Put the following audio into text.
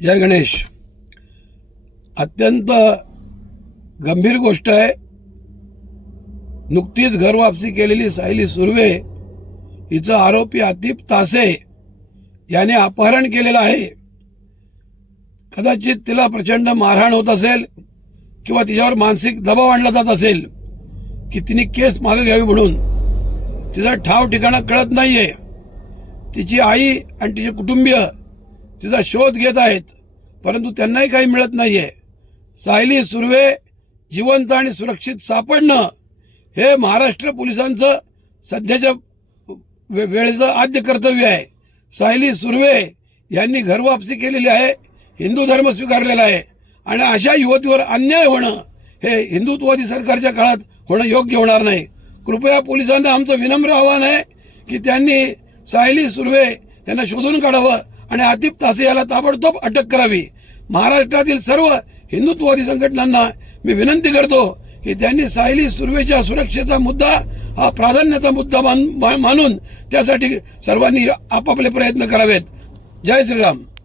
जय गणेश। अत्यंत गंभीर गोष्ट आहे। नुकतीच घर वापसी केलेली सायली सुर्वे हिचा आरोपी आतिफ तासे याने अपहरण केलेलं आहे। कदाचित तिला प्रचंड मारहाण होत असेल किंवा तिच्यावर मानसिक दबाव आणला जात असेल की तिने केस मागे घ्यावी म्हणून। तिचा ठाव ठिकाणा कळत नाहीये। तिची आई आणि तिचे कुटुंबीय तिचा शोध घेत आहेत, परंतु त्यांनाही काही मिळत नाहीये। सायली सुर्वे जिवंत आणि सुरक्षित सापडणं हे महाराष्ट्र पोलिसांचं सध्याच्या वेळेचं आद्य कर्तव्य आहे। सायली सुर्वे यांनी घरवापसी केलेली आहे, हिंदू धर्म स्वीकारलेला आहे आणि अशा युवतीवर अन्याय होणं हे हिंदुत्ववादी सरकारच्या काळात होणं योग्य होणार नाही। कृपया पोलिसांना आमचं विनम्र आवाहन आहे की त्यांनी सायली सुर्वे यांना शोधून काढावं आणि आतिफ तासे याला ताबडतोब अटक करावी। महाराष्ट्रातील सर्व हिंदुत्ववादी संघटनांना मी विनंती करतो की त्यांनी सायली सुर्वेच्या सुरक्षेचा मुद्दा हा प्राधान्याचा मुद्दा मानून त्यासाठी सर्वांनी आपापले प्रयत्न करावेत। जय श्रीराम।